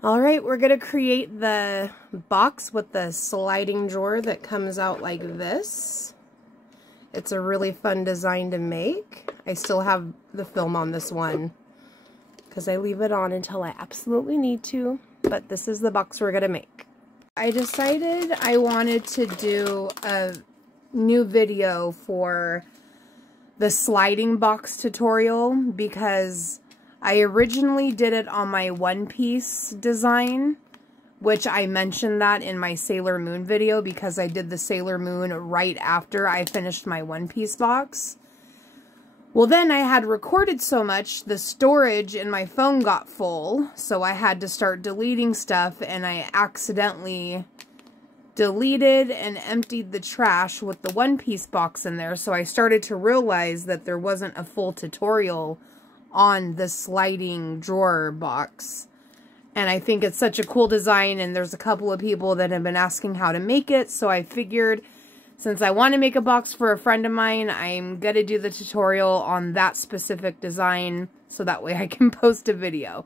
All right, we're going to create the box with the sliding drawer that comes out like this. It's a really fun design to make. I still have the film on this one because I leave it on until I absolutely need to, but this is the box we're going to make. I decided I wanted to do a new video for the sliding box tutorial because I originally did it on my one-piece design, which I mentioned that in my Sailor Moon video because I did the Sailor Moon right after I finished my one-piece box. Well, then I had recorded so much, the storage in my phone got full, so I had to start deleting stuff, and I accidentally deleted and emptied the trash with the one-piece box in there, so I started to realize that there wasn't a full tutorial on the sliding drawer box. And I think it's such a cool design, and there's a couple of people that have been asking how to make it, so I figured since I want to make a box for a friend of mine, I'm going to do the tutorial on that specific design so that way I can post a video.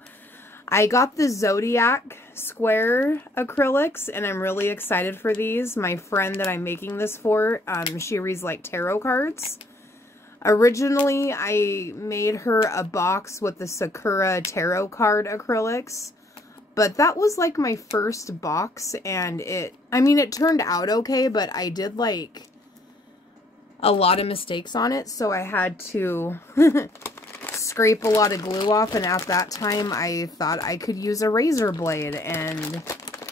I got the Zodiac square acrylics, and I'm really excited for these. My friend that I'm making this for, she reads like tarot cards. Originally, I made her a box with the Sakura tarot card acrylics, but that was like my first box, and it turned out okay, but I did like a lot of mistakes on it, so I had to scrape a lot of glue off, and at that time, I thought I could use a razor blade, and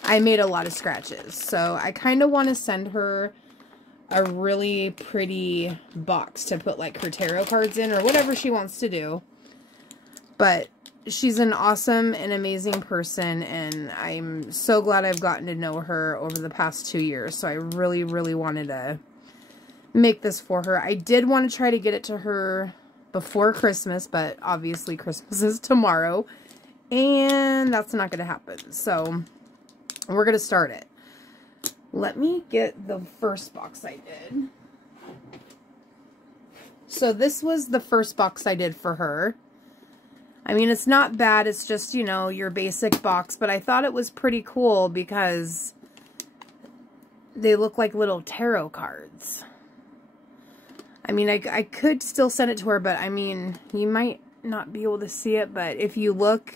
I made a lot of scratches, so I kind of want to send her a really pretty box to put like her tarot cards in or whatever she wants to do. But she's an awesome and amazing person, and I'm so glad I've gotten to know her over the past 2 years. So I really, really wanted to make this for her. I did want to try to get it to her before Christmas, but obviously Christmas is tomorrow, and that's not going to happen. So we're going to start it. Let me get the first box I did. So this was the first box I did for her. I mean, it's not bad. It's just, you know, your basic box. But I thought it was pretty cool because they look like little tarot cards. I mean, I could still send it to her, but I mean, you might not be able to see it. But if you look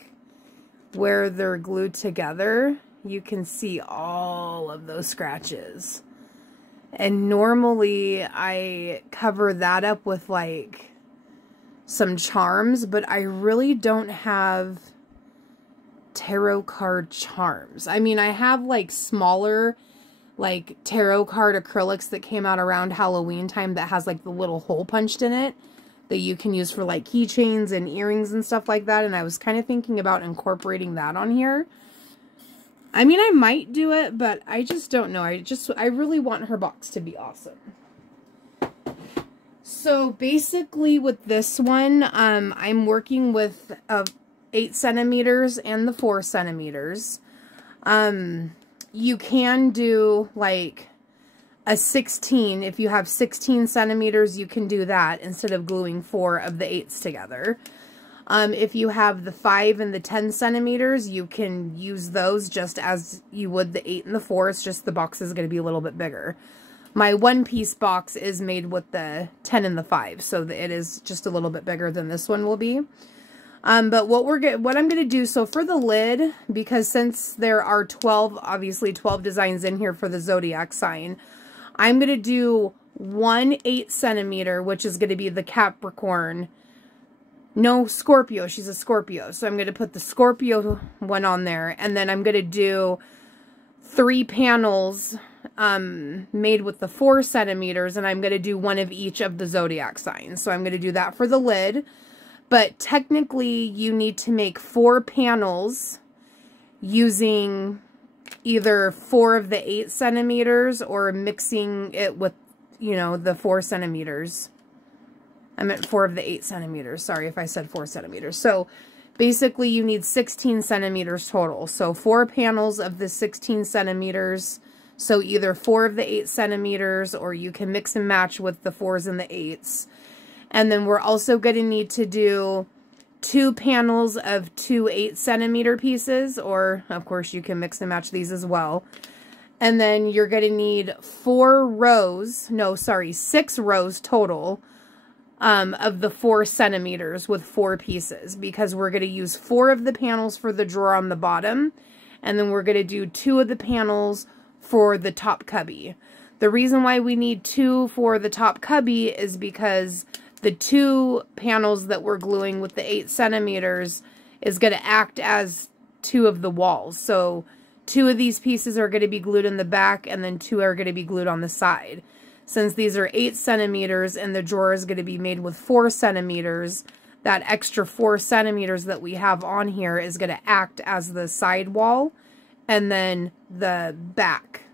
where they're glued together, you can see all of those scratches. And normally I cover that up with like some charms, but I really don't have tarot card charms. I mean, I have like smaller like tarot card acrylics that came out around Halloween time that has like the little hole punched in it that you can use for like keychains and earrings and stuff like that. And I was kind of thinking about incorporating that on here. I mean, I might do it, but I just don't know. I really want her box to be awesome. So basically with this one, I'm working with 8 centimeters and the 4 centimeters. You can do like a 16. If you have 16 centimeters, you can do that instead of gluing 4 of the 8s together. If you have the 5 and the 10 centimeters, you can use those just as you would the 8 and the 4. It's just the box is going to be a little bit bigger. My one-piece box is made with the 10 and the 5, so it is just a little bit bigger than this one will be. But what I'm going to do, so for the lid, because since there are 12 designs in here for the Zodiac sign, I'm going to do 1 8 centimeter, which is going to be the Capricorn. No, Scorpio. She's a Scorpio. So I'm going to put the Scorpio one on there. And then I'm going to do 3 panels made with the 4 centimeters. And I'm going to do 1 of each of the Zodiac signs. So I'm going to do that for the lid. But technically, you need to make 4 panels using either 4 of the 8 centimeters or mixing it with, you know, the 4 centimeters. I meant 4 of the 8 centimeters. Sorry if I said 4 centimeters. So basically you need 16 centimeters total. So 4 panels of the 16 centimeters. So either 4 of the 8 centimeters or you can mix and match with the 4s and the 8s. And then we're also going to need to do 2 panels of 2 8cm pieces, or of course you can mix and match these as well. And then you're going to need 6 rows total of the 4 centimeters with 4 pieces, because we're going to use 4 of the panels for the drawer on the bottom, and then we're going to do 2 of the panels for the top cubby. The reason why we need 2 for the top cubby is because the 2 panels that we're gluing with the 8 centimeters is going to act as 2 of the walls. So 2 of these pieces are going to be glued in the back, and then 2 are going to be glued on the side. Since these are 8 centimeters and the drawer is going to be made with 4 centimeters, that extra 4 centimeters that we have on here is going to act as the side wall and then the back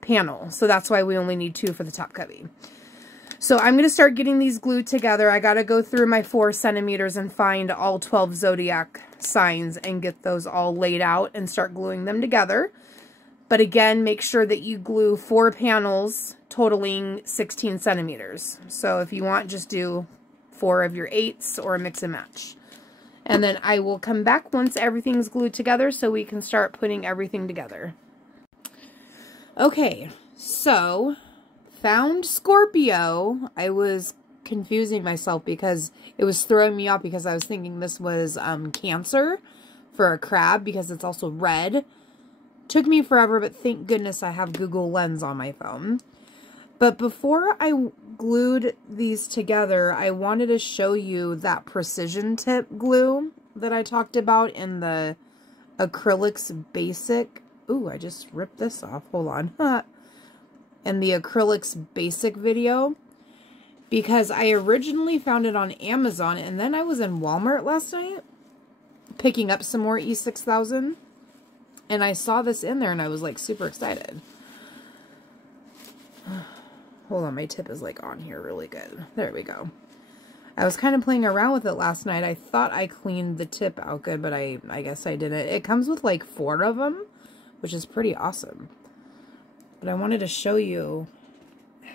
panel. So that's why we only need 2 for the top cubby. So I'm going to start getting these glued together. I got to go through my 4 centimeters and find all 12 zodiac signs and get those all laid out and start gluing them together. But again, make sure that you glue 4 panels totaling 16 centimeters. So if you want, just do 4 of your 8s or mix and match. And then I will come back once everything's glued together so we can start putting everything together. Okay, so found Scorpio. I was confusing myself because it was throwing me off because I was thinking this was Cancer for a crab because it's also red. Took me forever, but thank goodness I have Google Lens on my phone. But before I glued these together, I wanted to show you that precision tip glue that I talked about in the Acrylics Basic. Ooh, I just ripped this off. Hold on. In the Acrylics Basic video, because I originally found it on Amazon, and then I was in Walmart last night picking up some more E6000, and I saw this in there and I was like super excited. Hold on, my tip is like on here really good. There we go. I was kind of playing around with it last night. I thought I cleaned the tip out good, but I guess I didn't. It comes with like 4 of them, which is pretty awesome. But I wanted to show you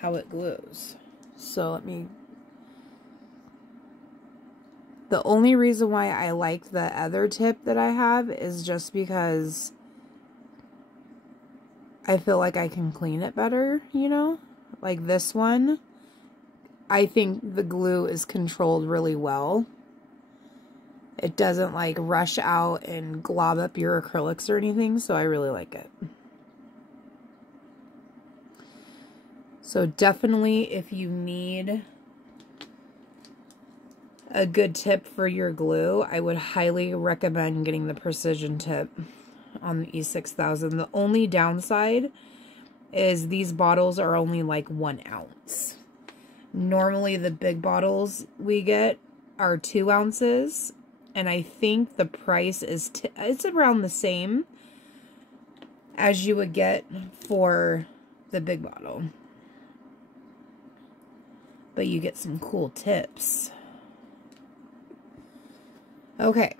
how it glues. So let me... The only reason why I like the other tip that I have is just because I feel like I can clean it better, you know? Like this one, I think the glue is controlled really well. It doesn't like rush out and glob up your acrylics or anything, so I really like it. So definitely, if you need a good tip for your glue, I would highly recommend getting the precision tip on the E6000. The only downside is these bottles are only like 1 ounce. Normally the big bottles we get are 2 ounces, and I think the price is it's around the same as you would get for the big bottle. But you get some cool tips. Okay.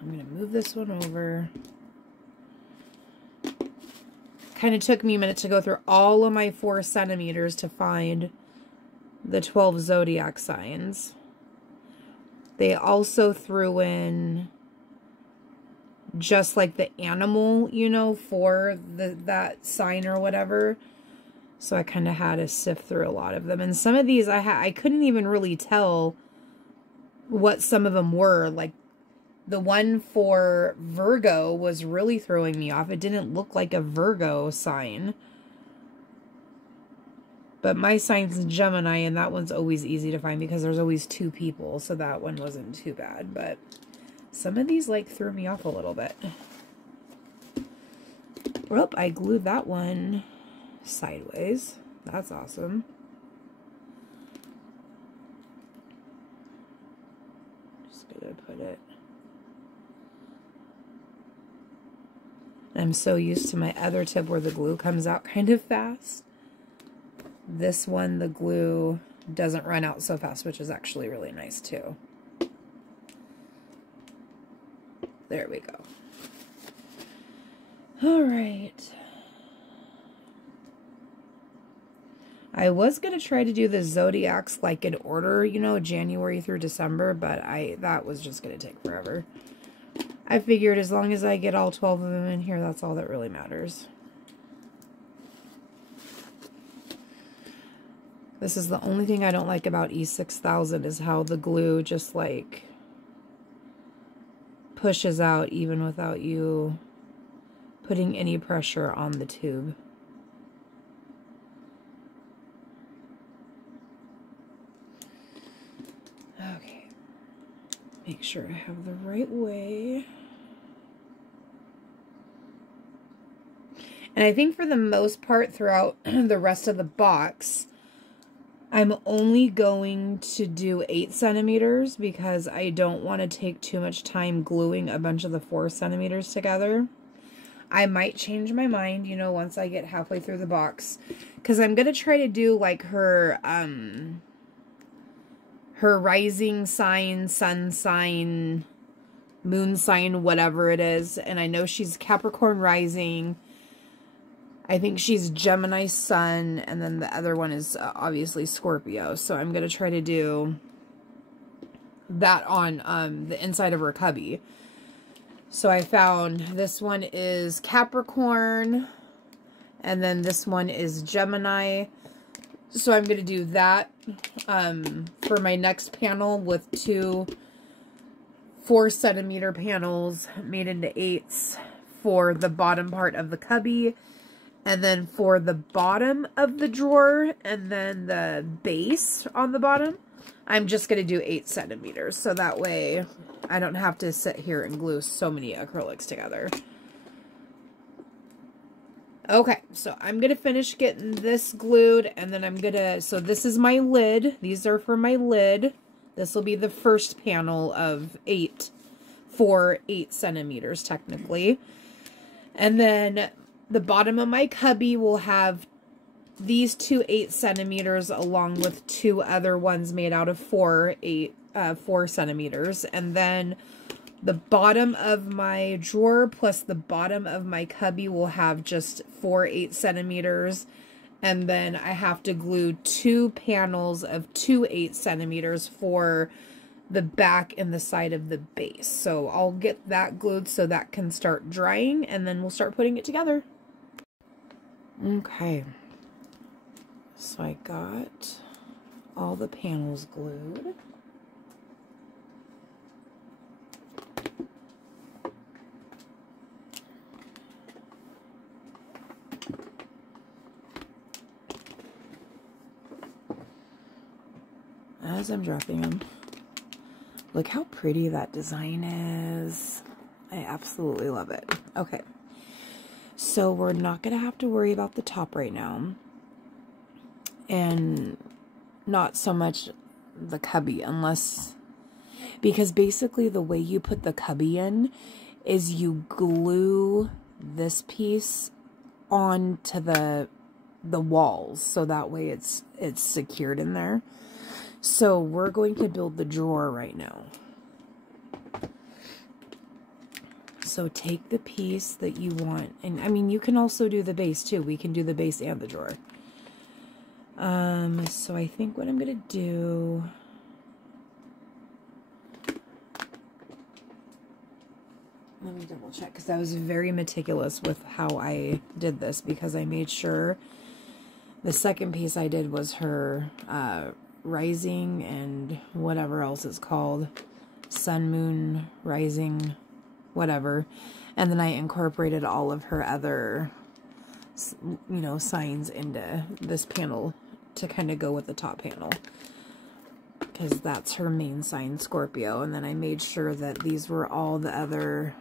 I'm going to move this one over. Kind of took me a minute to go through all of my 4 centimeters to find the 12 zodiac signs. They also threw in just like the animal, you know, for that sign or whatever. So I kind of had to sift through a lot of them. And some of these I couldn't even really tell what some of them were. Like the one for Virgo was really throwing me off. It didn't look like a Virgo sign. But my sign's Gemini, and that one's always easy to find because there's always 2 people. So that one wasn't too bad. But some of these like threw me off a little bit. Well, I glued that one sideways. That's awesome. Just gonna put it. I'm so used to my other tip where the glue comes out kind of fast. This one, the glue doesn't run out so fast, which is actually really nice too. There we go. All right. I was going to try to do the zodiacs like in order, you know, January through December, but that was just going to take forever. I figured as long as I get all 12 of them in here, that's all that really matters. This is the only thing I don't like about E6000 is how the glue just like pushes out even without you putting any pressure on the tube. Okay, make sure I have the right way. And I think for the most part throughout the rest of the box, I'm only going to do 8 centimeters because I don't want to take too much time gluing a bunch of the 4 centimeters together. I might change my mind, you know, once I get halfway through the box, because I'm going to try to do like her rising sign, sun sign, moon sign, whatever it is. And I know she's Capricorn rising. I think she's Gemini sun, and then the other one is obviously Scorpio. So I'm going to try to do that on the inside of her cubby. So I found this one is Capricorn, and then this one is Gemini. So I'm going to do that for my next panel with 2 4 centimeter panels made into 8s for the bottom part of the cubby. And then for the bottom of the drawer and then the base on the bottom, I'm just going to do 8 centimeters. So that way I don't have to sit here and glue so many acrylics together. Okay, so I'm going to finish getting this glued, and then I'm going to, so this is my lid. These are for my lid. This will be the first panel of 8 for 8 centimeters technically. And then the bottom of my cubby will have these 2 8 centimeters along with 2 other ones made out of 4 centimeters. And then the bottom of my drawer plus the bottom of my cubby will have just 4 8 centimeters. And then I have to glue 2 panels of 2 8 centimeters for the back and the side of the base. So I'll get that glued so that can start drying, and then we'll start putting it together. Okay, so I got all the panels glued. As I'm dropping them, look how pretty that design is. I absolutely love it. Okay. So we're not going to have to worry about the top right now, and not so much the cubby, unless, because basically the way you put the cubby in is you glue this piece onto the walls, so that way it's secured in there. So we're going to build the drawer right now. So take the piece that you want, and I mean, you can also do the base too. We can do the base and the drawer. So I think what I'm going to do, let me double check, because I was very meticulous with how I did this, because I made sure the second piece I did was her rising and whatever else it's called, sun, moon, rising, whatever, and then I incorporated all of her other, you know, signs into this panel to kind of go with the top panel, because that's her main sign, Scorpio. And then I made sure that these were all the other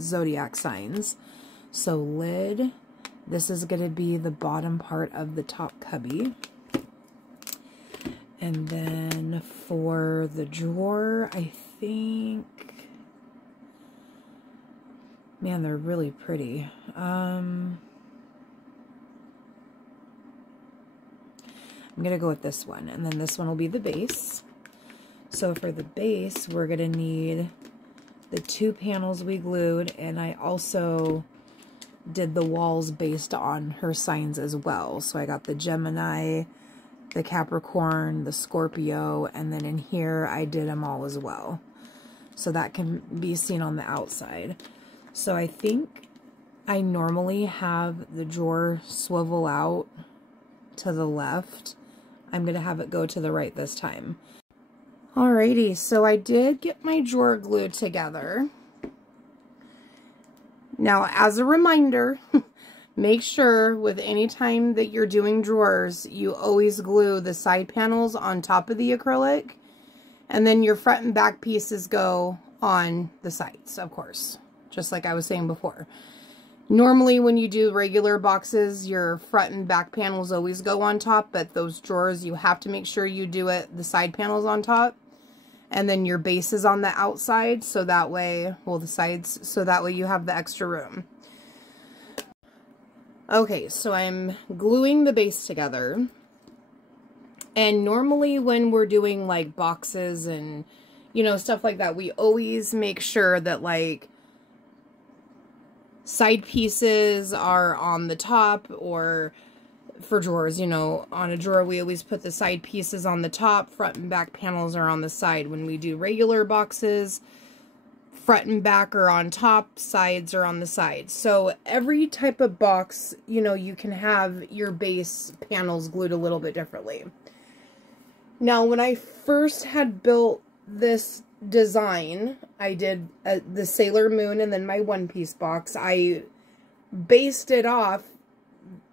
zodiac signs. So lid, this is going to be the bottom part of the top cubby. And then for the drawer, I think, man, they're really pretty. I'm going to go with this one, and then this one will be the base. So for the base, we're going to need the 2 panels we glued, and I also did the walls based on her signs as well. So I got the Gemini, the Capricorn, the Scorpio, and then in here I did them all as well. So that can be seen on the outside. So I think I normally have the drawer swivel out to the left. I'm going to have it go to the right this time. Alrighty, so I did get my drawer glued together. Now, as a reminder, make sure with any time that you're doing drawers, you always glue the side panels on top of the acrylic, and then your front and back pieces go on the sides, of course, just like I was saying before. Normally, when you do regular boxes, your front and back panels always go on top, but those drawers, you have to make sure you do it, the side panels on top, and then your base is on the outside, so that way, well, the sides, so that way you have the extra room. Okay, so I'm gluing the base together, and normally when we're doing like boxes and, you know, stuff like that, we always make sure that like side pieces are on the top, or for drawers, you know, on a drawer we always put the side pieces on the top, front and back panels are on the side. When we do regular boxes, front and back are on top, sides are on the side. So every type of box, you know, you can have your base panels glued a little bit differently. Now, when I first had built this design, I did the Sailor Moon and then my One Piece box. I based it off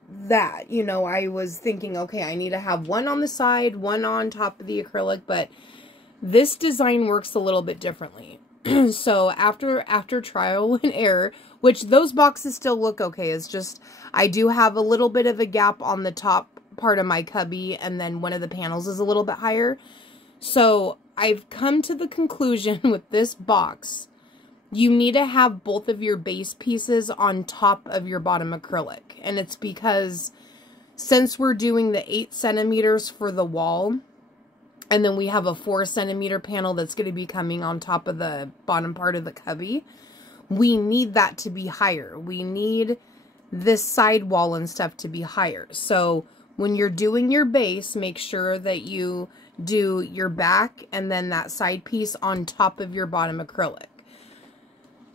that, you know, I was thinking, okay, I need to have one on the side, one on top of the acrylic, but this design works a little bit differently. So after trial and error, which those boxes still look okay, it's just I do have a little bit of a gap on the top part of my cubby, and then one of the panels is a little bit higher. So I've come to the conclusion with this box, you need to have both of your base pieces on top of your bottom acrylic. And it's because since we're doing the 8 centimeters for the wall, and then we have a 4 centimeter panel that's going to be coming on top of the bottom part of the cubby, we need that to be higher. We need this side wall and stuff to be higher. So when you're doing your base, make sure that you do your back and then that side piece on top of your bottom acrylic.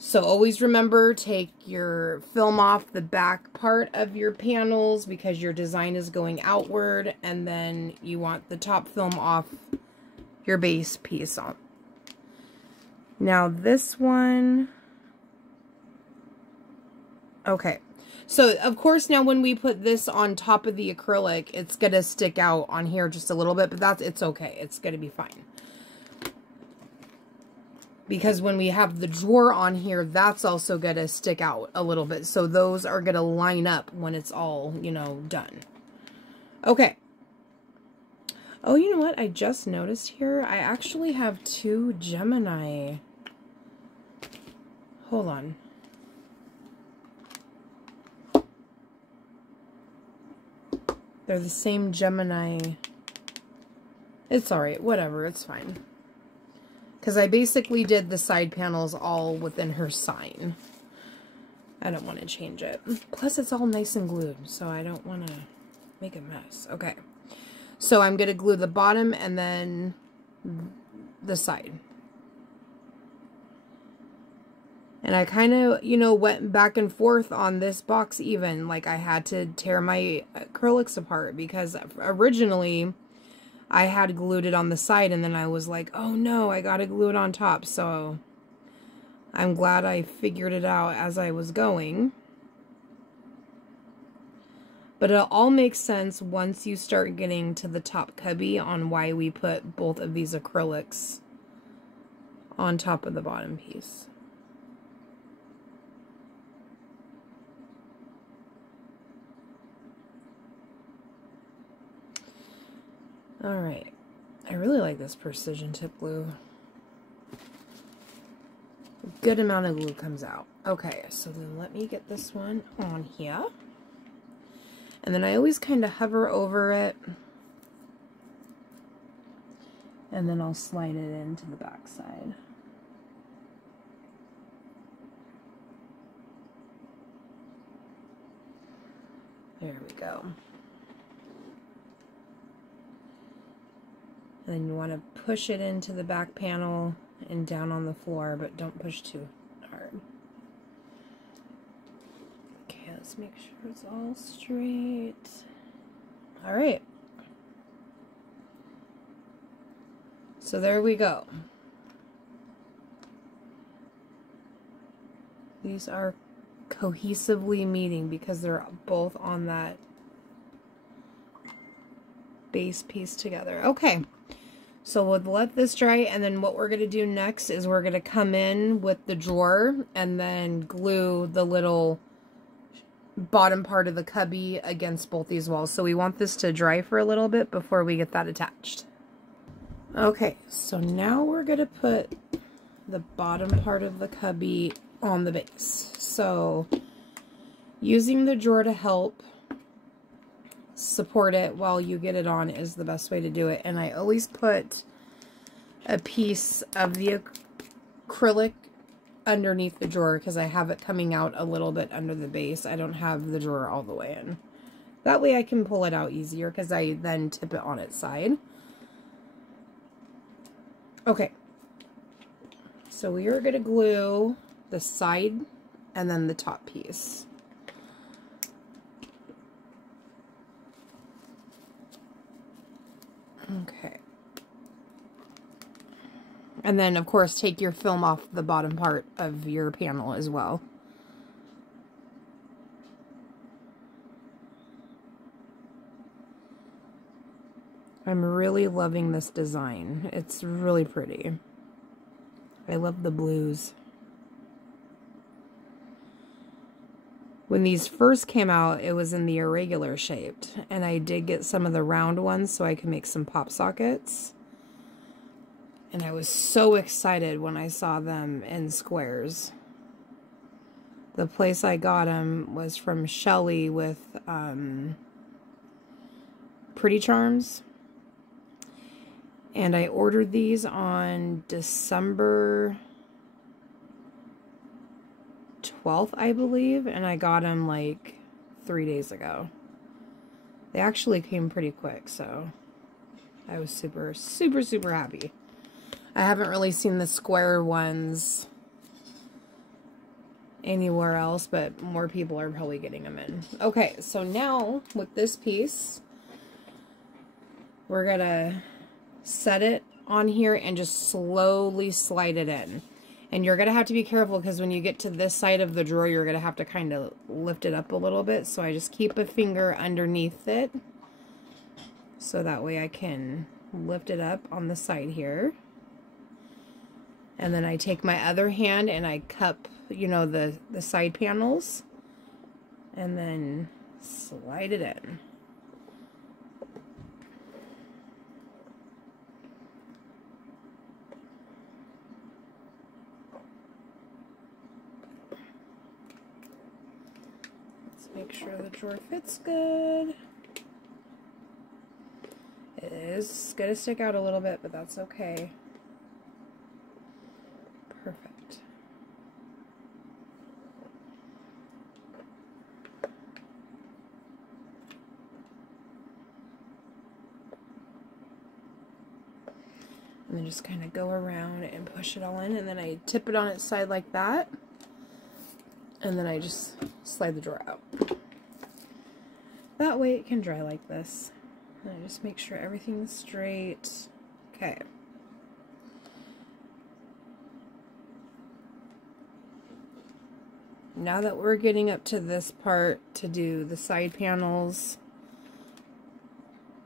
So always remember, take your film off the back part of your panels because your design is going outward, and then you want the top film off your base piece on. Now this one, okay. So of course now when we put this on top of the acrylic, it's going to stick out on here just a little bit, but it's okay. It's going to be fine. Because when we have the drawer on here, that's also going to stick out a little bit. So those are going to line up when it's all, you know, done. Okay. Oh, you know what? I just noticed here, I actually have 2 Gemini. Hold on. They're the same Gemini. It's alright. Whatever. It's fine. Because I basically did the side panels all within her sign. I don't want to change it. Plus, it's all nice and glued, so I don't want to make a mess. Okay. So I'm going to glue the bottom and then the side. And I kind of, you know, went back and forth on this box even. Like, I had to tear my acrylics apart because originally I had glued it on the side, and then I was like, oh no, I gotta glue it on top. So I'm glad I figured it out as I was going. But it all makes sense once you start getting to the top cubby on why we put both of these acrylics on top of the bottom piece. Alright, I really like this precision tip glue. A good amount of glue comes out. Okay, so then let me get this one on here. And then I always kind of hover over it. And then I'll slide it into the back side. There we go. And then you want to push it into the back panel and down on the floor, but don't push too hard. Okay, let's make sure it's all straight. All right. So there we go. These are cohesively meeting because they're both on that base piece together. Okay, so we'll let this dry, and then what we're going to do next is we're going to come in with the drawer and then glue the little bottom part of the cubby against both these walls. So we want this to dry for a little bit before we get that attached. Okay, so now we're going to put the bottom part of the cubby on the base. So using the drawer to help support it while you get it on is the best way to do it. And I always put a piece of the acrylic underneath the drawer because I have it coming out a little bit under the base. I don't have the drawer all the way in. That way I can pull it out easier because I then tip it on its side. Okay, so we are going to glue the side and then the top piece. Okay. And then, of course, take your film off the bottom part of your panel as well. I'm really loving this design. It's really pretty. I love the blues. When these first came out, it was in the irregular shaped, and I did get some of the round ones so I could make some pop sockets. And I was so excited when I saw them in squares. The place I got them was from Shelly with Pretty Charms. And I ordered these on December 12th, I believe, and I got them like 3 days ago. They actually came pretty quick, so I was super, super, super happy. I haven't really seen the square ones anywhere else, but more people are probably getting them in. Okay, so now with this piece, we're gonna set it on here and just slowly slide it in. And you're going to have to be careful because when you get to this side of the drawer, you're going to have to kind of lift it up a little bit. So I just keep a finger underneath it so that way I can lift it up on the side here. And then I take my other hand and I cup, you know, the side panels and then slide it in. Make sure the drawer fits good. It is going to stick out a little bit, but that's okay. Perfect. And then just kind of go around and push it all in, and then I tip it on its side like that. And then I just slide the drawer out. That way it can dry like this. And I just make sure everything's straight. Okay. Now that we're getting up to this part to do the side panels,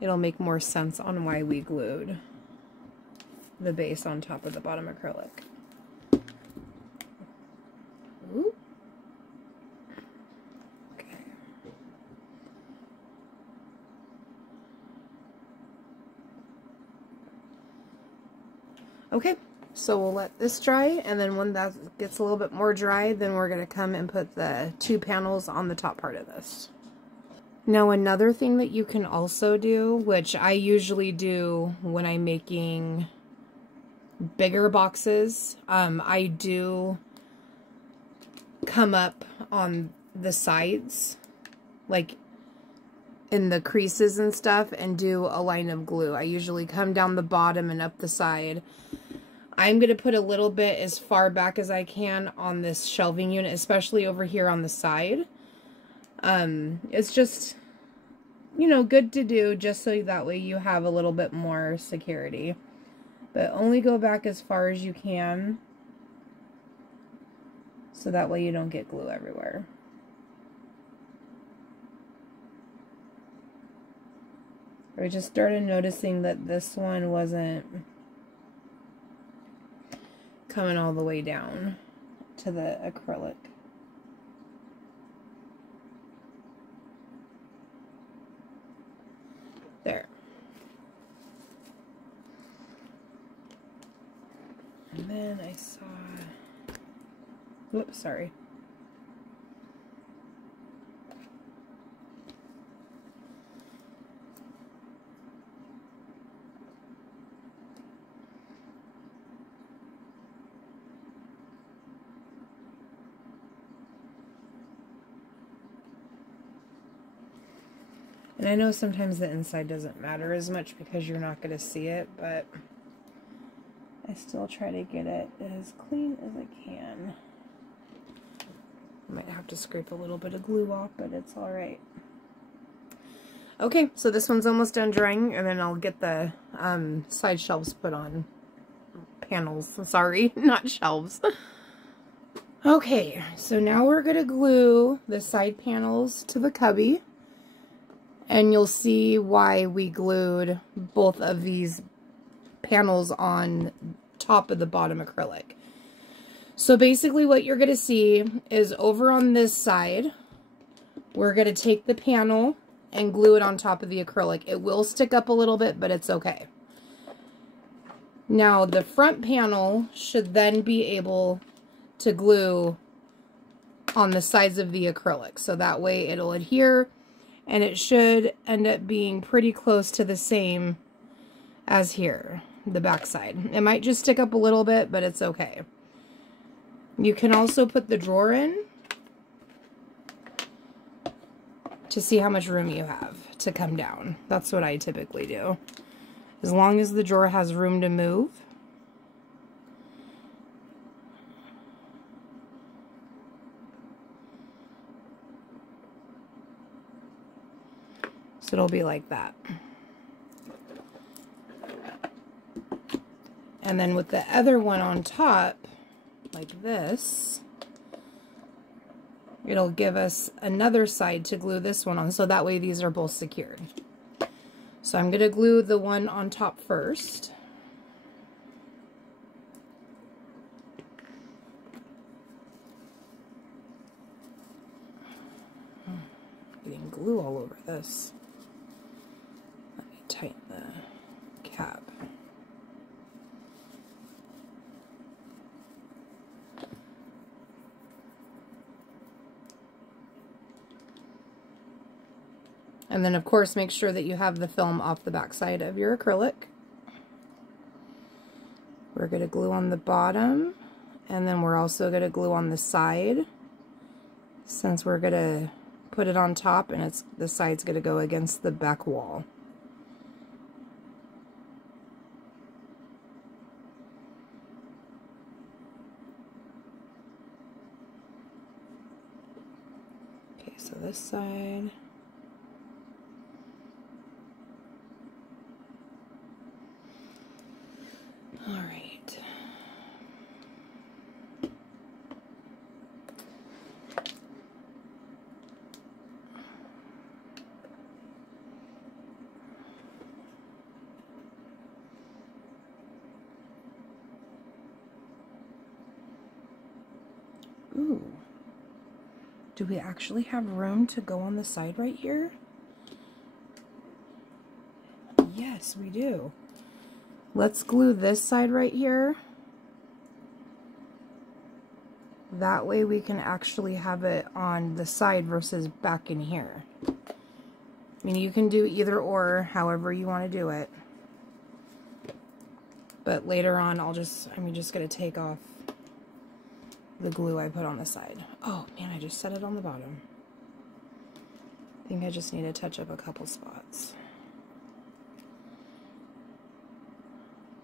it'll make more sense on why we glued the base on top of the bottom acrylic. Ooh. Okay, so we'll let this dry, and then when that gets a little bit more dry, then we're going to come and put the 2 panels on the top part of this. Now another thing that you can also do, which I usually do when I'm making bigger boxes, I do come up on the sides, like in the creases and stuff and do a line of glue. I usually come down the bottom and up the side. I'm going to put a little bit as far back as I can on this shelving unit, especially over here on the side. It's just, you know, good to do just so that way you have a little bit more security. But only go back as far as you can so that way you don't get glue everywhere. I just started noticing that this one wasn't coming all the way down to the acrylic. There. And then I saw, whoops, sorry. And I know sometimes the inside doesn't matter as much because you're not going to see it, but I still try to get it as clean as I can. I might have to scrape a little bit of glue off, but it's alright. Okay, so this one's almost done drying, and then I'll get the side shelves put on. Panels, sorry, not shelves. Okay, so now we're going to glue the side panels to the cubby. And you'll see why we glued both of these panels on top of the bottom acrylic. So basically what you're going to see is over on this side, we're going to take the panel and glue it on top of the acrylic. It will stick up a little bit, but it's okay. Now the front panel should then be able to glue on the sides of the acrylic. So that way it'll adhere. And it should end up being pretty close to the same as here, the back side. It might just stick up a little bit, but it's okay. You can also put the drawer in to see how much room you have to come down. That's what I typically do. As long as the drawer has room to move. So it'll be like that. And then with the other one on top, like this, it'll give us another side to glue this one on, so that way these are both secured. So I'm going to glue the one on top first. Getting glue all over this. Let me tighten the cap. And then of course make sure that you have the film off the back side of your acrylic. We're going to glue on the bottom, and then we're also going to glue on the side, since we're going to put it on top and the side's going to go against the back wall. Okay, so this side. All right. Ooh. Do we actually have room to go on the side right here? Yes, we do. Let's glue this side right here. That way we can actually have it on the side versus back in here. I mean, you can do either or, however you want to do it. But later on, I'm just going to take off the glue I put on the side. Oh man, I just set it on the bottom. I think I just need to touch up a couple spots.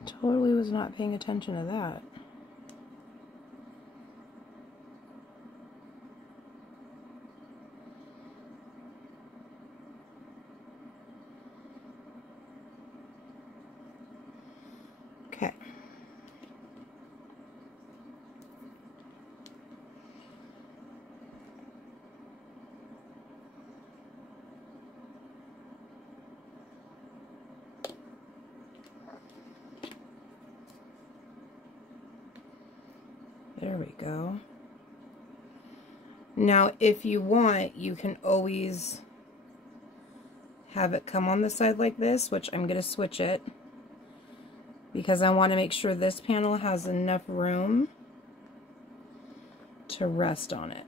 Totally was not paying attention to that. Okay. There we go. Now, if you want, you can always have it come on the side like this, which I'm going to switch it because I want to make sure this panel has enough room to rest on it.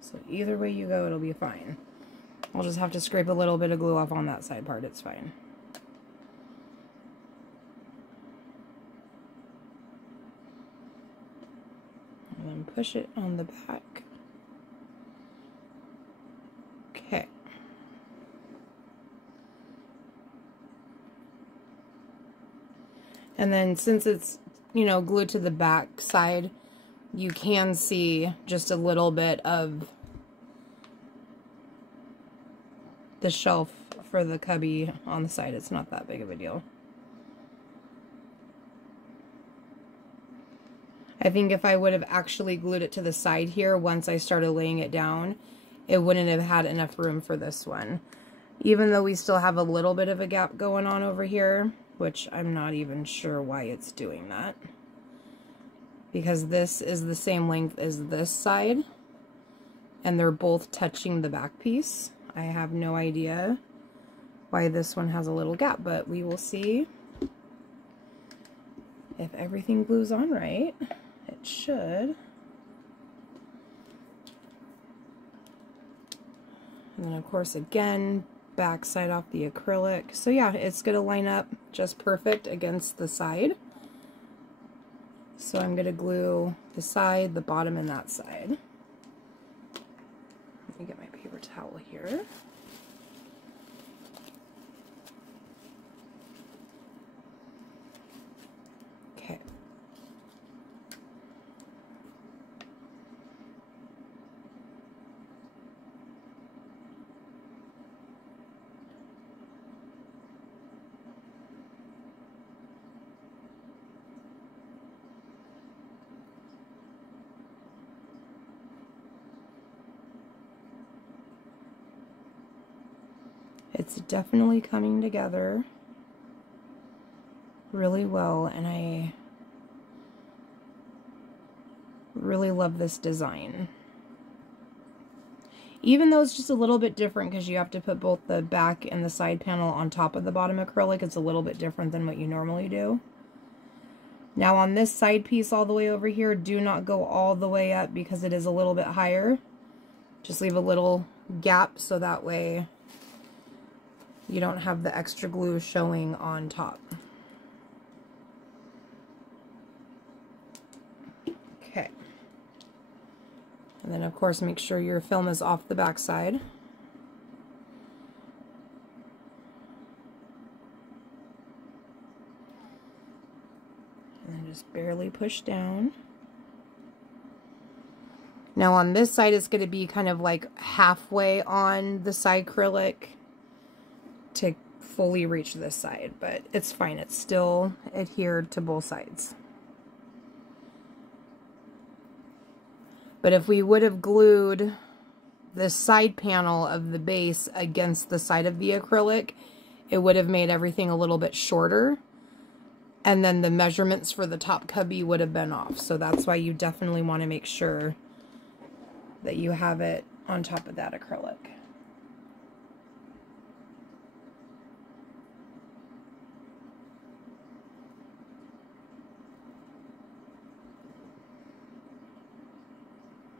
So either way you go, it'll be fine. I'll just have to scrape a little bit of glue off on that side part, it's fine. And then push it on the back. Okay. And then since it's, you know, glued to the back side, you can see just a little bit of the shelf for the cubby on the side. It's not that big of a deal. I think if I would have actually glued it to the side here once I started laying it down, it wouldn't have had enough room for this one. Even though we still have a little bit of a gap going on over here, which I'm not even sure why it's doing that. Because this is the same length as this side, and they're both touching the back piece. I have no idea why this one has a little gap, but we will see if everything glues on right. It should. And then of course again, back side off the acrylic. So yeah, it's going to line up just perfect against the side. So I'm going to glue the side, the bottom, and that side. Let me get my paper towel here. Okay. It's definitely coming together really well, and I really love this design. Even though it's just a little bit different because you have to put both the back and the side panel on top of the bottom acrylic, it's a little bit different than what you normally do. Now on this side piece all the way over here, do not go all the way up because it is a little bit higher. Just leave a little gap so that way you don't have the extra glue showing on top. Okay. And then of course make sure your film is off the back side. And then just barely push down. Now on this side it's going to be kind of like halfway on the side acrylic to fully reach this side, but it's fine. It's still adhered to both sides. But if we would have glued the side panel of the base against the side of the acrylic, it would have made everything a little bit shorter, and then the measurements for the top cubby would have been off. So that's why you definitely want to make sure that you have it on top of that acrylic.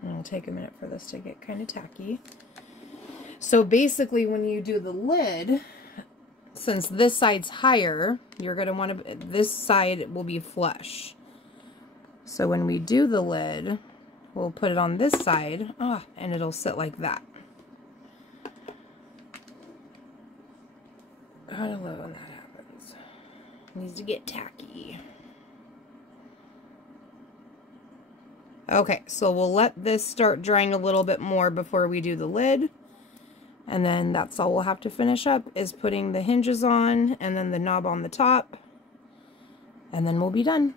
It'll take a minute for this to get kind of tacky. So basically when you do the lid, since this side's higher, you're going to want to, this side will be flush. So when we do the lid, we'll put it on this side, and it'll sit like that. I don't love when that happens. It needs to get tacky. Okay, so we'll let this start drying a little bit more before we do the lid. And then that's all we'll have to finish up, is putting the hinges on and then the knob on the top. And then we'll be done.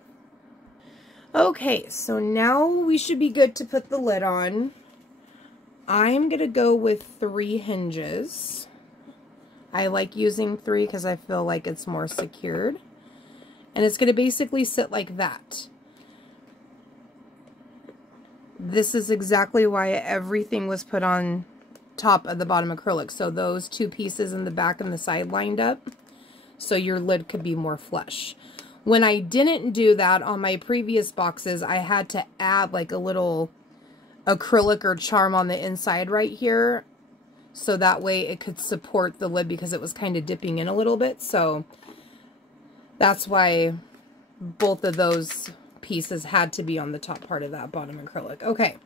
Okay, so now we should be good to put the lid on. I'm going to go with 3 hinges. I like using 3 because I feel like it's more secured. And it's going to basically sit like that. This is exactly why everything was put on top of the bottom acrylic. So those 2 pieces in the back and the side lined up, so your lid could be more flush. When I didn't do that on my previous boxes, I had to add like a little acrylic or charm on the inside right here, so that way it could support the lid because it was kind of dipping in a little bit. So that's why both of those pieces had to be on the top part of that bottom acrylic. Okay,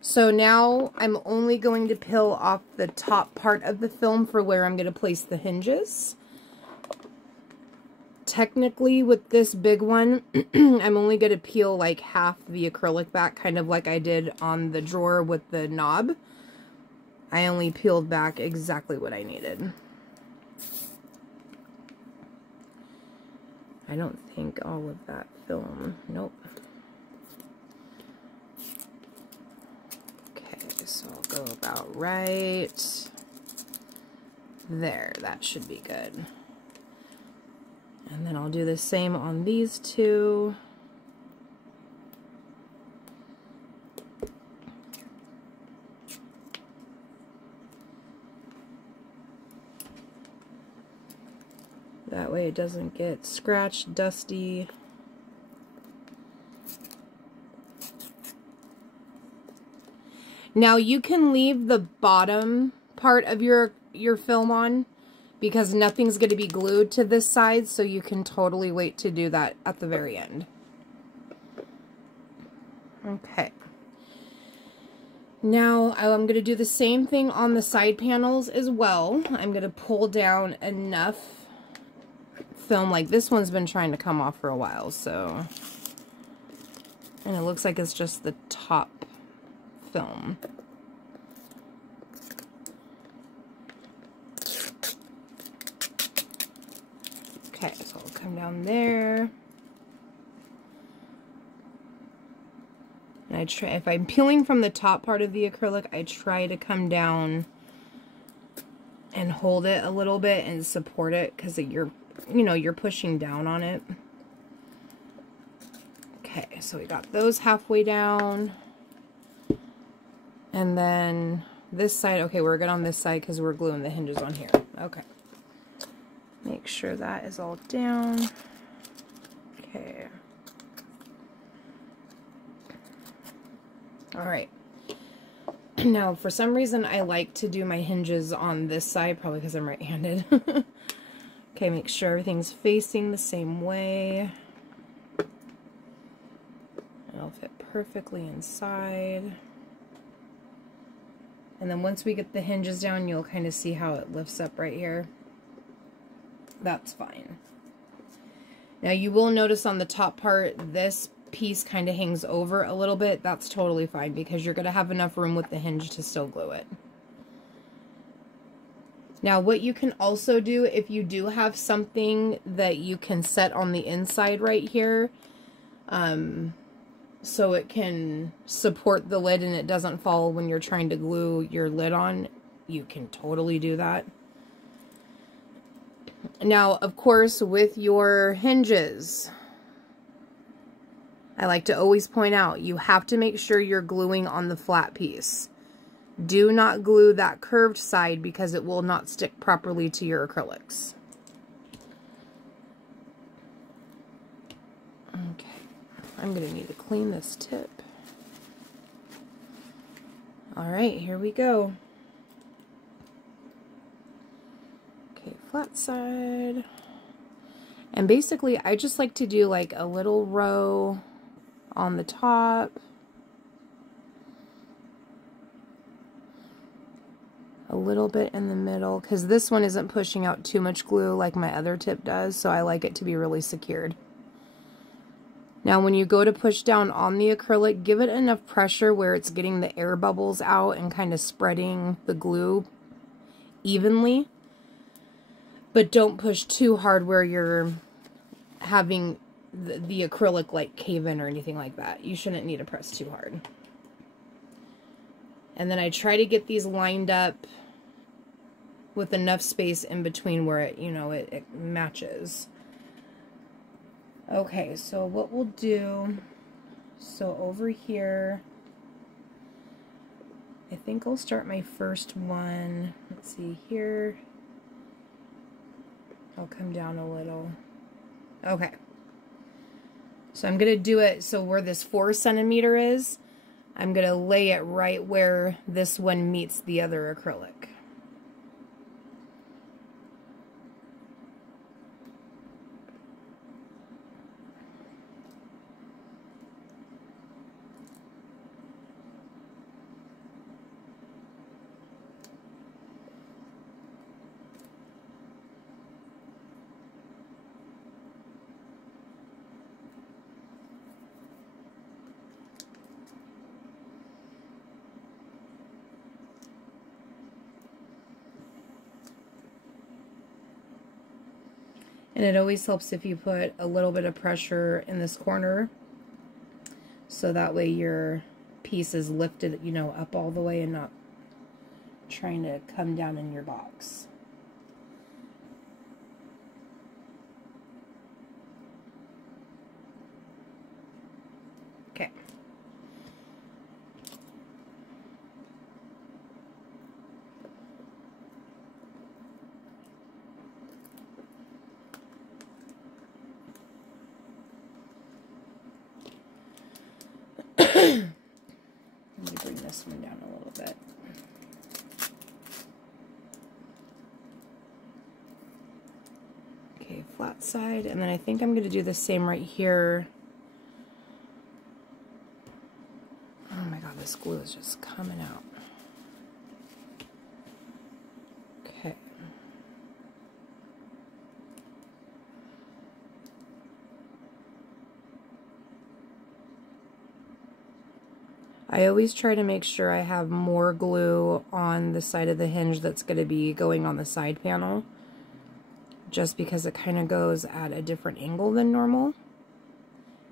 so now I'm only going to peel off the top part of the film for where I'm going to place the hinges. Technically, with this big one, I'm only going to peel like half the acrylic back, kind of like I did on the drawer with the knob. I only peeled back exactly what I needed. I don't think all of that film, nope. Okay, so I'll go about right there. That should be good. And then I'll do the same on these 2. That way it doesn't get scratched, dusty. Now you can leave the bottom part of your film on because nothing's going to be glued to this side, so you can totally wait to do that at the very end. Okay. Now I'm going to do the same thing on the side panels as well. I'm going to pull down enough film. Like this one's been trying to come off for a while, so, and it looks like it's just the top film. Okay, so I'll come down there. And I try, if I'm peeling from the top part of the acrylic, I try to come down and hold it a little bit and support it, because you're pushing down on it. Okay, so we got those halfway down. And then this side, okay, we're good on this side because we're gluing the hinges on here. Okay. Make sure that is all down. Okay. Alright. Now, for some reason, I like to do my hinges on this side, probably because I'm right-handed. Okay, make sure everything's facing the same way. It'll fit perfectly inside. And then once we get the hinges down, you'll kind of see how it lifts up right here. That's fine. Now you will notice on the top part, this piece kind of hangs over a little bit. That's totally fine because you're going to have enough room with the hinge to still glue it. Now what you can also do, if you do have something that you can set on the inside right here, so it can support the lid and it doesn't fall when you're trying to glue your lid on, you can totally do that. Now, of course, with your hinges, I like to always point out, you have to make sure you're gluing on the flat piece. Do not glue that curved side because it will not stick properly to your acrylics. Okay, I'm going to need to clean this tip. Alright, here we go. Okay, flat side. And basically, I just like to do like a little row on the top. a little bit in the middle, because this one isn't pushing out too much glue like my other tip does, so I like it to be really secured. Now when you go to push down on the acrylic, give it enough pressure where it's getting the air bubbles out and kind of spreading the glue evenly. But don't push too hard where you're having the acrylic like cave in or anything like that. You shouldn't need to press too hard. And then I try to get these lined up with enough space in between where it, you know, it matches. Okay, so what we'll do, so over here, I think I'll start my first one. Let's see here. I'll come down a little. Okay. So I'm going to do it so where this 4 centimeter is, I'm going to lay it right where this one meets the other acrylic. And it always helps if you put a little bit of pressure in this corner, so that way your piece is lifted, you know, up all the way and not trying to come down in your box. Okay. Let me bring this one down a little bit. Okay, flat side, and then I think I'm going to do the same right here. Oh my god, this glue is just coming out. Okay. I always try to make sure I have more glue on the side of the hinge that's going to be going on the side panel, just because it kind of goes at a different angle than normal,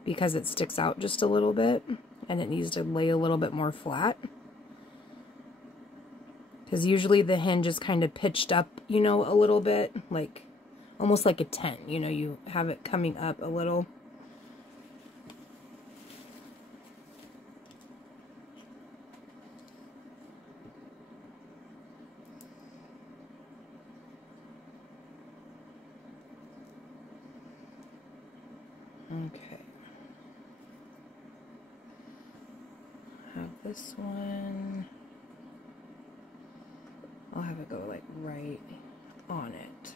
because it sticks out just a little bit and it needs to lay a little bit more flat. Because usually the hinge is kind of pitched up, you know, a little bit, like almost like a tent, you know, you have it coming up a little. Okay. Have this one. I'll have it go like right on it.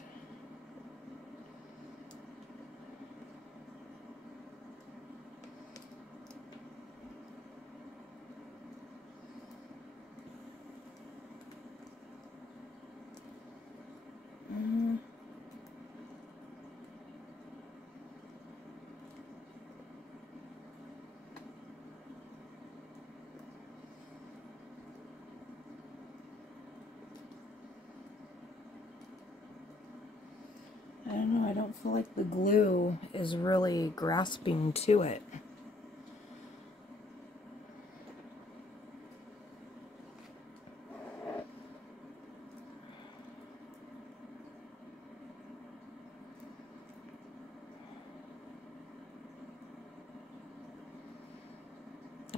I don't know, I don't feel like the glue is really grasping to it.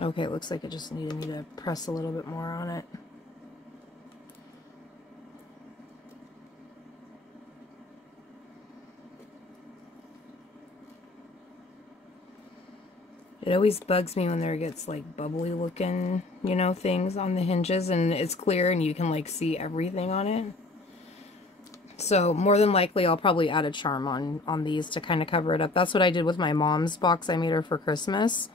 Okay, it looks like it just needed me to press a little bit more on it. It always bugs me when there gets like bubbly looking, you know, things on the hinges and it's clear and you can like see everything on it. So more than likely I'll probably add a charm on these to kind of cover it up. That's what I did with my mom's box I made her for Christmas.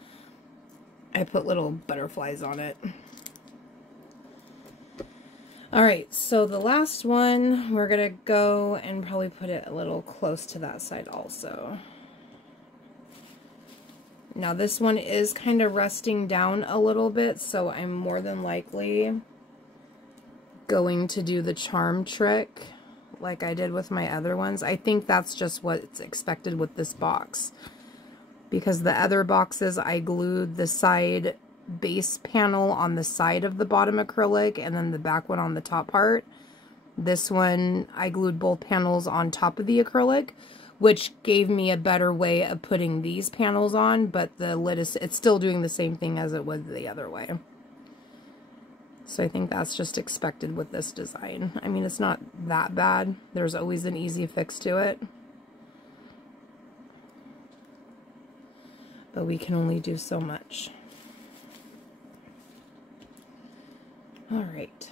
I put little butterflies on it. Alright, so the last one, we're going to go and probably put it a little close to that side also. Now this one is kind of resting down a little bit, so I'm more than likely going to do the charm trick like I did with my other ones. I think that's just what's expected with this box, because the other boxes I glued the side base panel on the side of the bottom acrylic and then the back one on the top part. This one I glued both panels on top of the acrylic, which gave me a better way of putting these panels on, but the lid is, it's still doing the same thing as it would the other way. So I think that's just expected with this design. I mean, it's not that bad. There's always an easy fix to it. But we can only do so much. All right.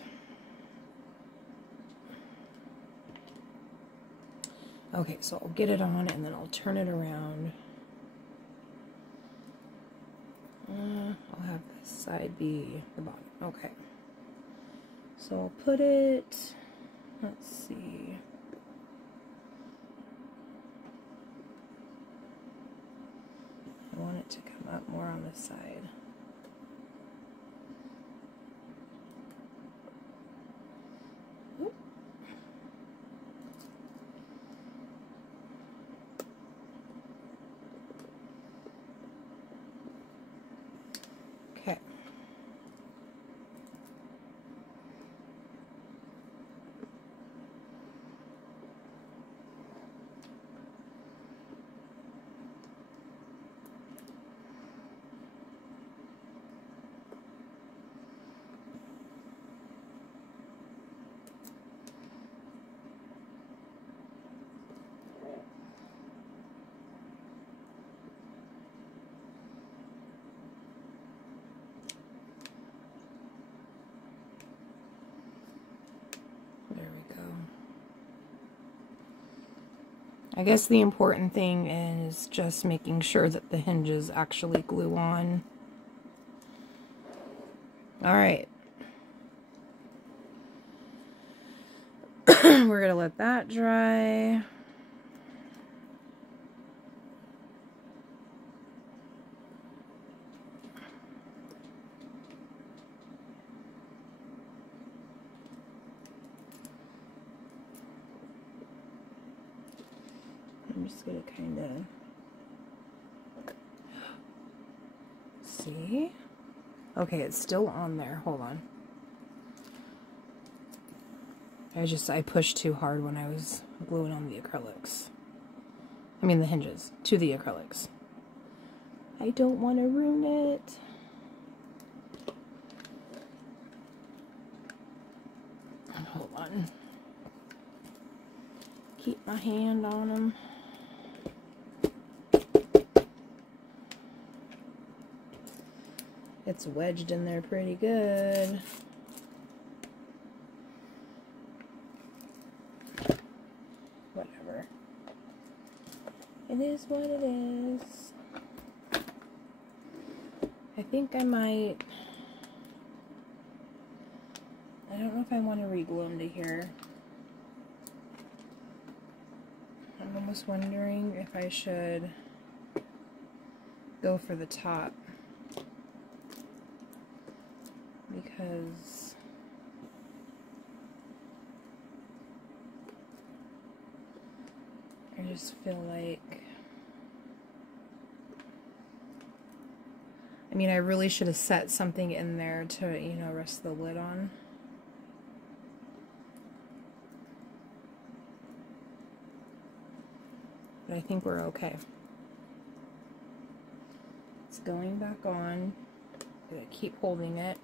Okay, so I'll get it on and then I'll turn it around. I'll have this side be the bottom. Okay. So I'll put it, let's see. I want it to come up more on this side. Oop. Okay. I guess the important thing is just making sure that the hinges actually glue on. Alright. We're going to let that dry. I'm just going to kind of see. Okay, it's still on there. Hold on. I pushed too hard when I was gluing on the acrylics. I mean the hinges to the acrylics. I don't want to ruin it. Hold on. Keep my hand on them. It's wedged in there pretty good. Whatever. It is what it is. I think I might... I don't know if I want to re-glue them to here. I'm almost wondering if I should go for the top. Because I just feel like, I mean, I really should have set something in there to, you know, rest the lid on. But I think we're okay. It's going back on. I'm gonna keep holding it.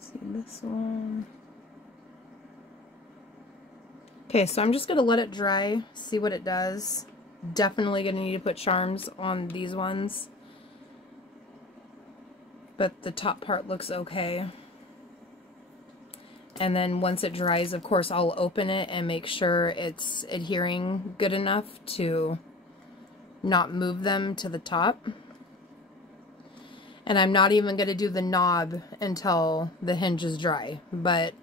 See this one. Okay, so I'm just going to let it dry, see what it does. Definitely going to need to put charms on these ones. But the top part looks okay. And then once it dries, of course, I'll open it and make sure it's adhering good enough to not move them to the top. And I'm not even going to do the knob until the hinge is dry, but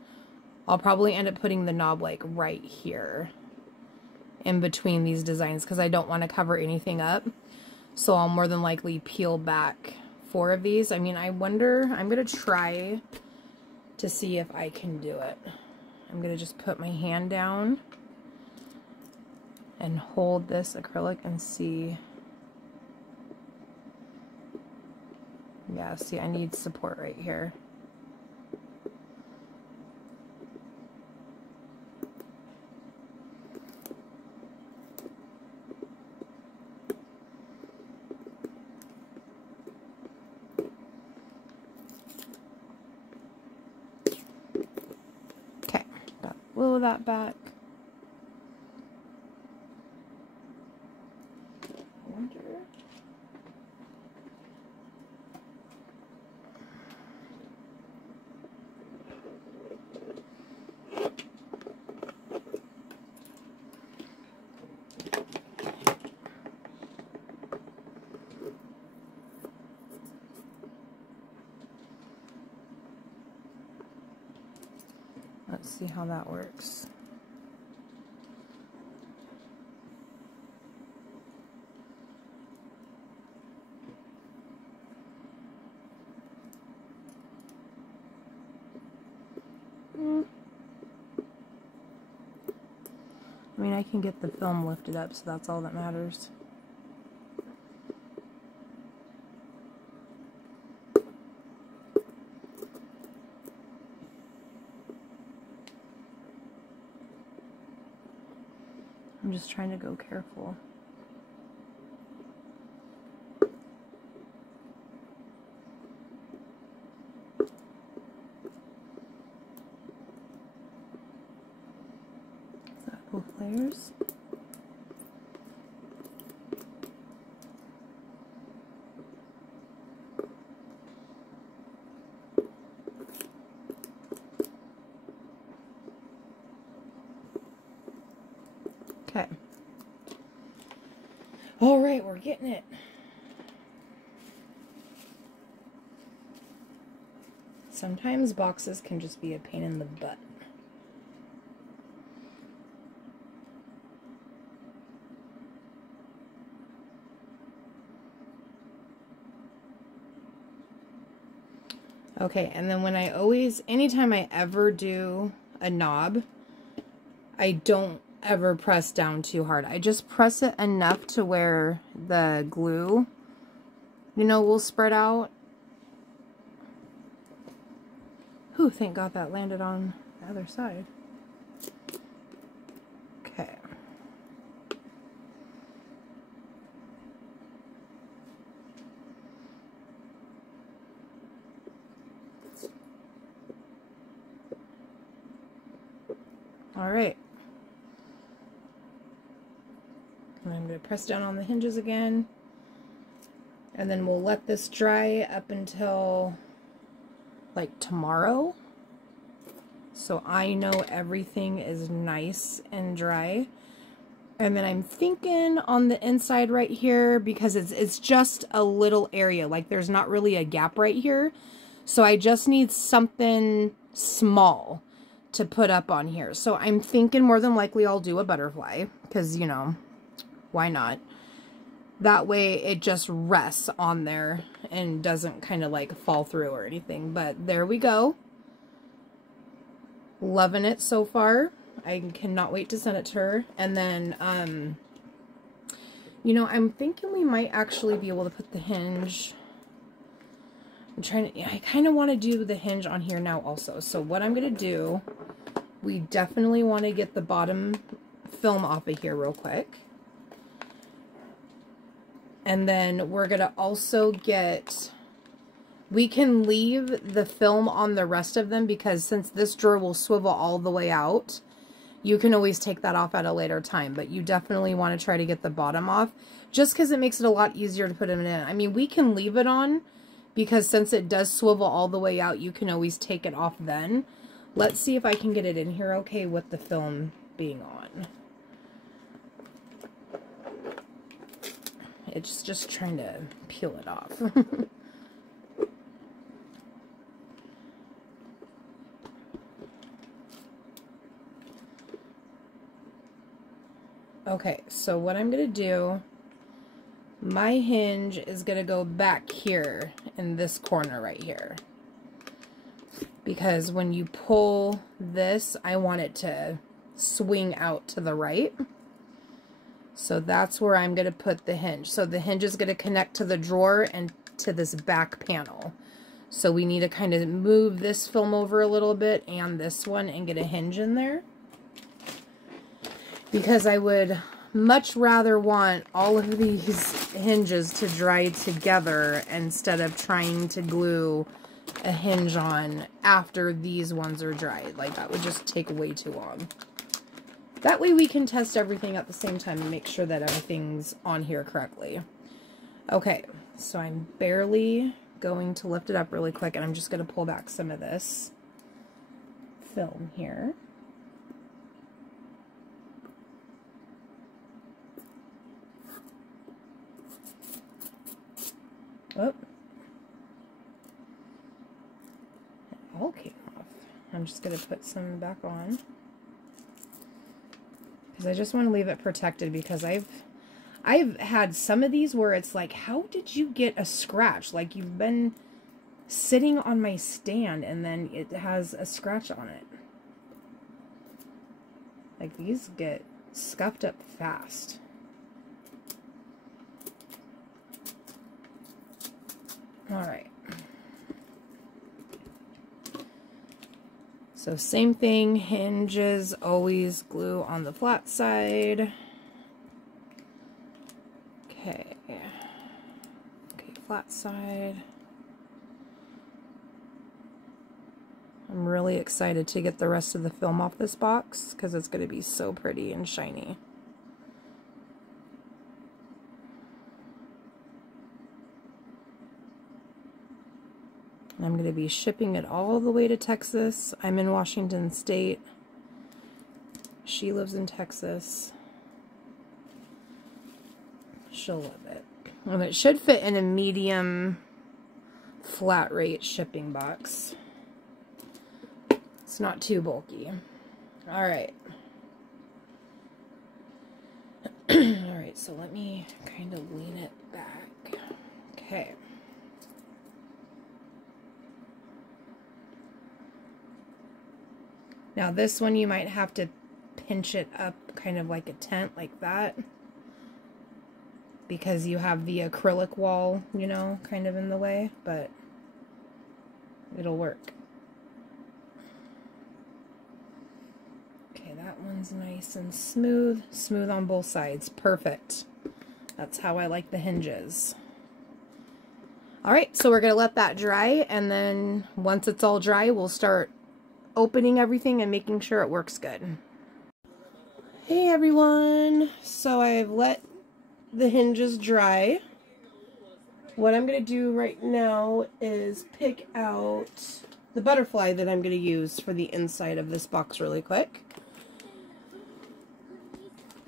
I'll probably end up putting the knob like right here in between these designs because I don't want to cover anything up. So I'll more than likely peel back 4 of these. I mean, I wonder, I'm going to try to see if I can do it. I'm going to just put my hand down and hold this acrylic and see. Yeah, see, I need support right here. Okay, got a little of that back. Let's see how that works. I mean, I can get the film lifted up, so that's all that matters. I'm just trying to go careful. Is that both layers? Okay. All right, we're getting it. Sometimes boxes can just be a pain in the butt. Okay, and then anytime I ever do a knob, I don't ever press down too hard. I just press it enough to where the glue, will spread out. Whew, thank God that landed on the other side. Okay. All right. And I'm going to press down on the hinges again. And then we'll let this dry up until like tomorrow. So I know everything is nice and dry. And then I'm thinking on the inside right here, because it's just a little area. Like there's not really a gap right here. So I just need something small to put up on here. So I'm thinking more than likely I'll do a butterfly, because, why not? That way it just rests on there and doesn't kind of like fall through or anything. But there we go. Loving it so far. I cannot wait to send it to her. And then, I'm thinking we might actually be able to put the hinge. I kind of want to do the hinge on here now also. So what I'm going to do, we definitely want to get the bottom film off of here real quick. And then we're going to also we can leave the film on the rest of them, because since this drawer will swivel all the way out, You can always take that off at a later time, but you definitely want to try to get the bottom off just because it makes it a lot easier to put them in. I mean, we can leave it on because since it does swivel all the way out, you can always take it off then. Let's see if I can get it in here okay with the film being on. It's just trying to peel it off. Okay, so what I'm going to do, my hinge is going to go back here in this corner right here. Because when you pull this, I want it to swing out to the right. So that's where I'm going to put the hinge. So the hinge is going to connect to the drawer and to this back panel. So we need to kind of move this film over a little bit and this one and get a hinge in there. Because I would much rather want all of these hinges to dry together instead of trying to glue a hinge on after these ones are dried. Like, that would just take way too long. That way we can test everything at the same time and make sure that everything's on here correctly. Okay, so I'm barely going to lift it up really quick, and I'm just going to pull back some of this film here. Oh. It all came off. I'm just going to put some back on. Because I just want to leave it protected, because I've had some of these where it's like, how did you get a scratch? Like, you've been sitting on my stand and then it has a scratch on it. Like, these get scuffed up fast. Alright. So same thing, hinges always glue on the flat side. Okay. Okay, flat side. I'm really excited to get the rest of the film off this box because it's going to be so pretty and shiny. I'm going to be shipping it all the way to Texas. I'm in Washington State. She lives in Texas. She'll love it. And it should fit in a medium flat rate shipping box. It's not too bulky. Alright. Alright, so let me kind of lean it back. Okay. Now this one you might have to pinch it up kind of like a tent, like that. Because you have the acrylic wall, you know, kind of in the way, but it'll work. Okay, that one's nice and smooth. Smooth on both sides. Perfect. That's how I like the hinges. Alright, so we're going to let that dry, and then once it's all dry, we'll start opening everything and making sure it works good. Hey everyone! So I've let the hinges dry. What I'm going to do right now is pick out the butterfly that I'm going to use for the inside of this box really quick.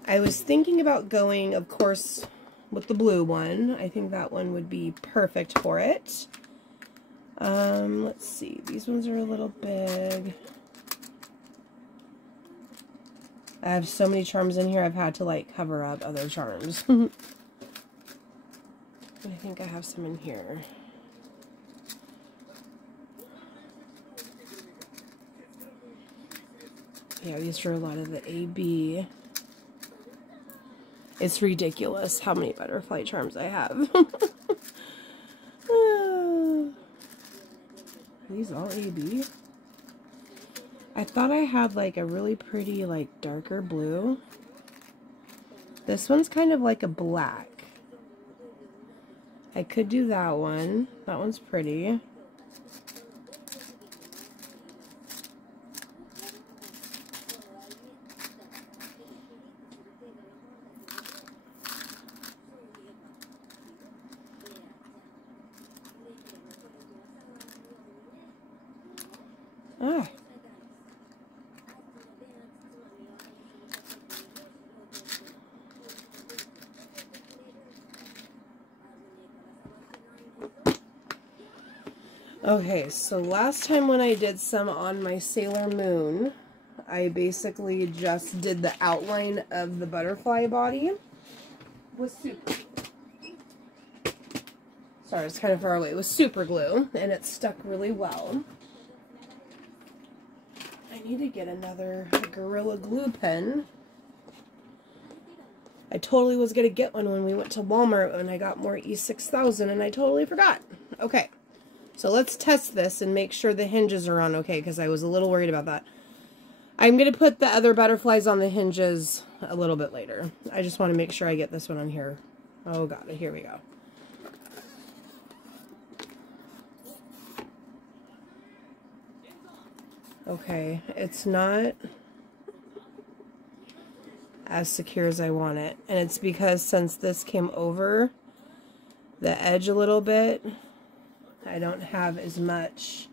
I was thinking about going, of course, with the blue one. I think that one would be perfect for it. Let's see. These ones are a little big. I have so many charms in here, I've had to, like, cover up other charms. I think I have some in here. Yeah, these are a lot of the AB. It's ridiculous how many butterfly charms I have. Are these all AB? I thought I had like a really pretty like darker blue. This one's kind of like a black. I could do that one. That one's pretty. Ah. Okay, so last time when I did some on my Sailor Moon, I basically just did the outline of the butterfly body with sorry, it's kind of far away. With super glue, and it stuck really well. I need to get another Gorilla Glue pen. I totally was going to get one when we went to Walmart and I got more E6000 and I totally forgot. Okay. So let's test this and make sure the hinges are on okay, because I was a little worried about that. I'm going to put the other butterflies on the hinges a little bit later. I just want to make sure I get this one on here. Oh god, here we go. Okay, it's not as secure as I want it. And it's because since this came over the edge a little bit, I don't have as much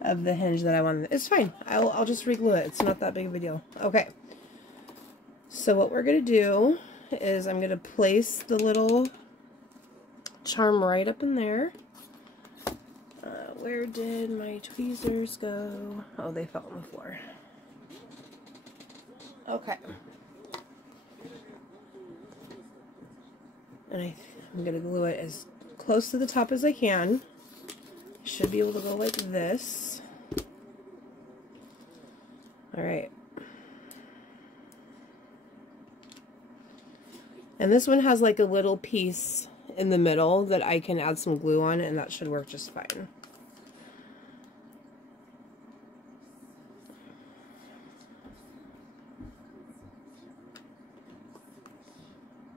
of the hinge that I wanted. It's fine. I'll just re-glue it. It's not that big of a deal. Okay. So what we're going to do is I'm going to place the little charm right up in there. Where did my tweezers go? Oh, they fell on the floor. Okay. And I'm going to glue it as close to the top as I can. Should be able to go like this. Alright. And this one has like a little piece in the middle that I can add some glue on, and that should work just fine.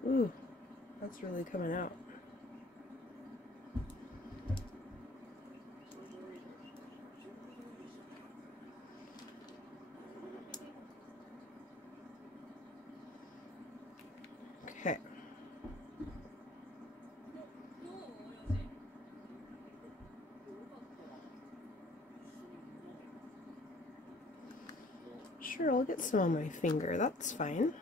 Ooh, that's really coming out. Okay. Sure, I'll get some on my finger. That's fine.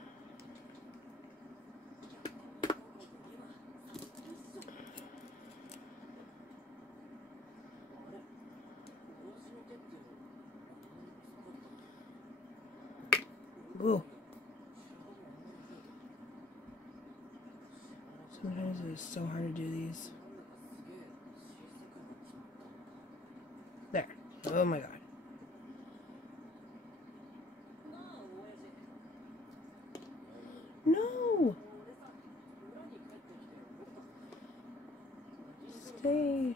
Ooh. Sometimes it is so hard to do these. There. Oh my god. No! Stay.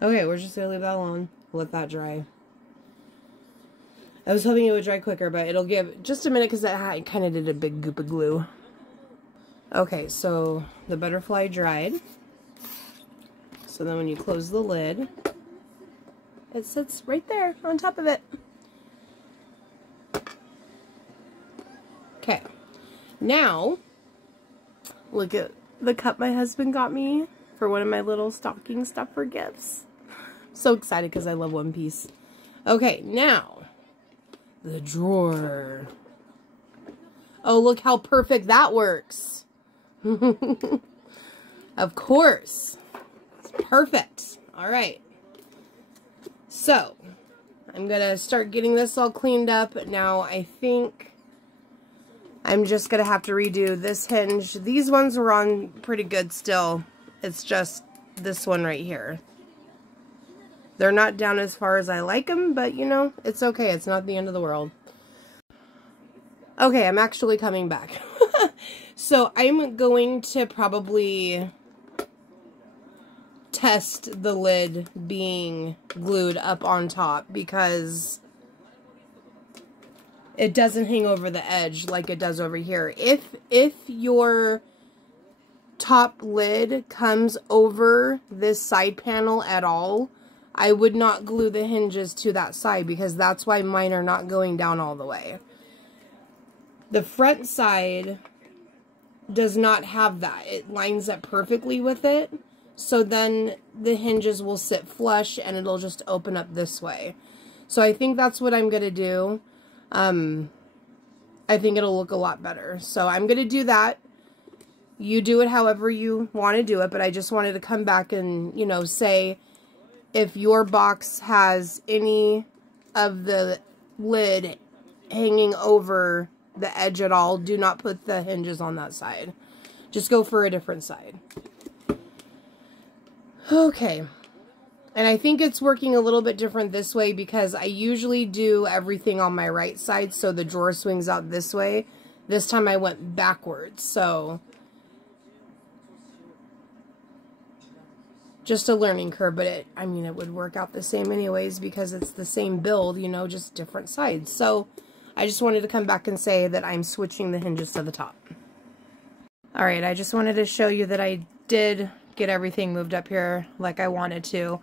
Okay, we're just gonna leave that alone. Let that dry. I was hoping it would dry quicker, but it'll give just a minute because that kind of did a big goop of glue. Okay, so the butterfly dried. So then when you close the lid, it sits right there on top of it. Okay, now look at the cup my husband got me for one of my little stocking stuffer gifts. So excited because I love One Piece. Okay, now the drawer. Oh, look how perfect that works. Of course. It's perfect. All right. So, I'm going to start getting this all cleaned up. Now, I think I'm just going to have to redo this hinge. These ones were on pretty good still. It's just this one right here. They're not down as far as I like them, but you know, it's okay. It's not the end of the world. Okay, I'm actually coming back. So I'm going to probably test the lid being glued up on top because it doesn't hang over the edge like it does over here. If your top lid comes over this side panel at all, I would not glue the hinges to that side, because that's why mine are not going down all the way. The front side does not have that. It lines up perfectly with it, so then the hinges will sit flush and it'll just open up this way. So I think that's what I'm going to do. I think it'll look a lot better. So I'm going to do that. You do it however you want to do it, but I just wanted to come back and, you know, say if your box has any of the lid hanging over the edge at all, do not put the hinges on that side. Just go for a different side. Okay. And I think it's working a little bit different this way because I usually do everything on my right side, so the drawer swings out this way. This time I went backwards, so just a learning curve, but I mean, it would work out the same anyways because it's the same build, you know, just different sides. So I just wanted to come back and say that I'm switching the hinges to the top. All right, I just wanted to show you that I did get everything moved up here like I wanted to.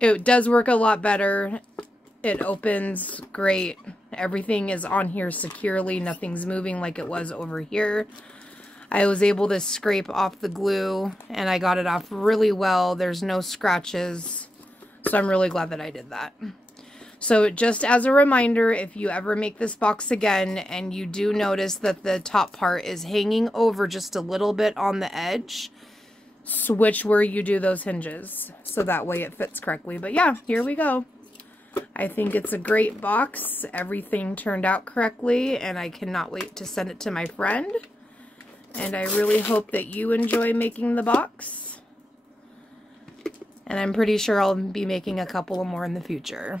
It does work a lot better. It opens great. Everything is on here securely. Nothing's moving like it was over here. I was able to scrape off the glue and I got it off really well. There's no scratches. So I'm really glad that I did that. So just as a reminder, if you ever make this box again and you do notice that the top part is hanging over just a little bit on the edge, switch where you do those hinges so that way it fits correctly. But yeah, here we go. I think it's a great box. Everything turned out correctly and I cannot wait to send it to my friend. And I really hope that you enjoy making the box. And I'm pretty sure I'll be making a couple more in the future.